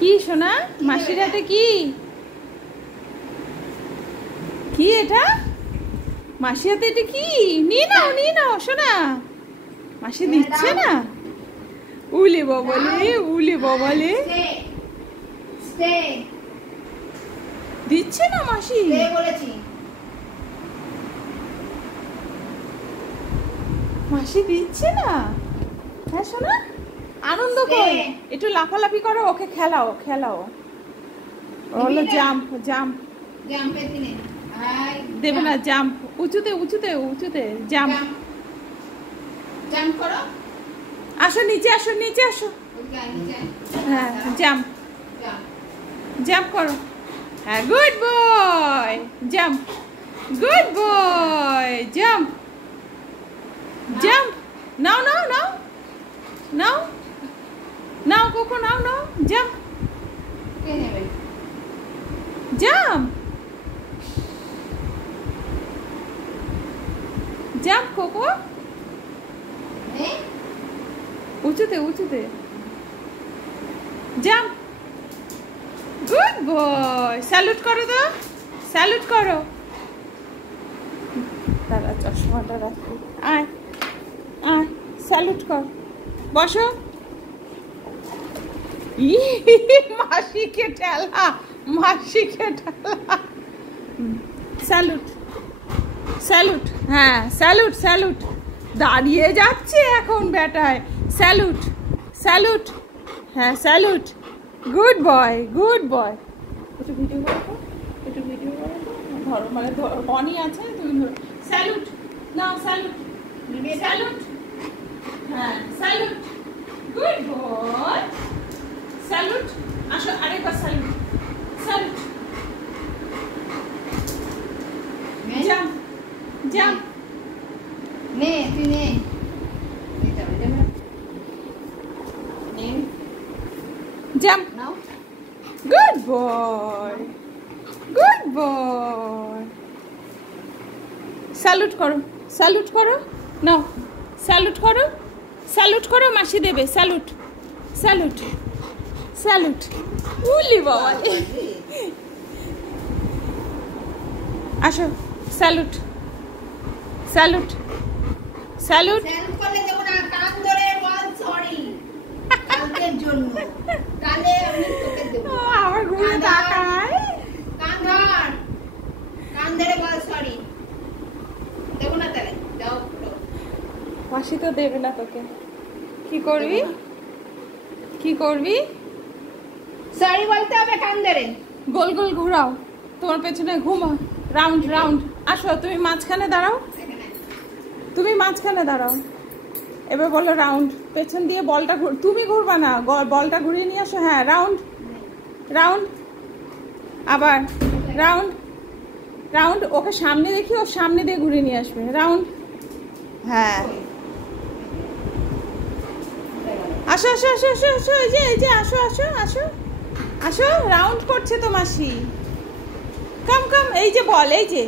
কি সোনা মাসির হাতে কি কি এটা মাসির হাতে এটা কি নিয়ে নাও সোনা মাসি দিচ্ছে না উলি বাবালে দিচ্ছে না মাসি মাসি দিচ্ছে না হ্যাঁ সোনা আনন্দ কর একটু লাফালাফি করো ওকে খেলাও হলো জাম্প দেবে না জাম্প উঁচুতে জাম্প করো আসো নিচে আসো হ্যাঁ জাম্প করো হ্যাঁ গুড বয় জাম্প নাও কোকো নাও জাম্প কোকো উঁচুতে জাম্প গুড বয় স্যালুট করো দাদা চশমাটা রাখি আয় স্যালুট কর বসো মাসিকে ঠেলা স্যালুট হ্যাঁ স্যালুট দাঁড়িয়ে যাচ্ছে এখন বেটায় স্যালুট হ্যাঁ স্যালুট গুড বয় একটু ভিডিও করো ধরো মানে বনি আছে তুমি ধরো স্যালুট হ্যাঁ স্যালুট গুড বয় স্যালুট আসো আরেকবার স্যালুট জাম্প নে তুই নে জাম্প নাও গুড বয় স্যালুট করো নাও স্যালুট করো মাসি দেবে স্যালুট উলি বাবা আসো স্যালুট করলে দেব না কান ধরে বল সরি কালকের জন্য কালে আমি তোকে দেব আমার ঘুরে তাকায় কান ধরে বল সরি দেব না তাহলে যাও মাসি তো দেবে না তোকে কি করবি সরি বলতে হবে কান ধরে গোল ঘোরাও তোমার পেছনে ঘুমা রাউন্ড আসো তুমি মাঝখানে দাঁড়াও এবার বলো রাউন্ড পেছন দিয়ে বলটা তুমি ঘুরবা না বলটা ঘুরিয়ে নিয়ে আসো হ্যাঁ রাউন্ড আবার রাউন্ড ওকে সামনে দেখি ওর সামনে দিয়ে ঘুরিয়ে নিয়ে আসবে রাউন্ড হ্যাঁ আসো এই যে আসো রাউন্ড করছে তো মাসি কাম এই যে বল এই যে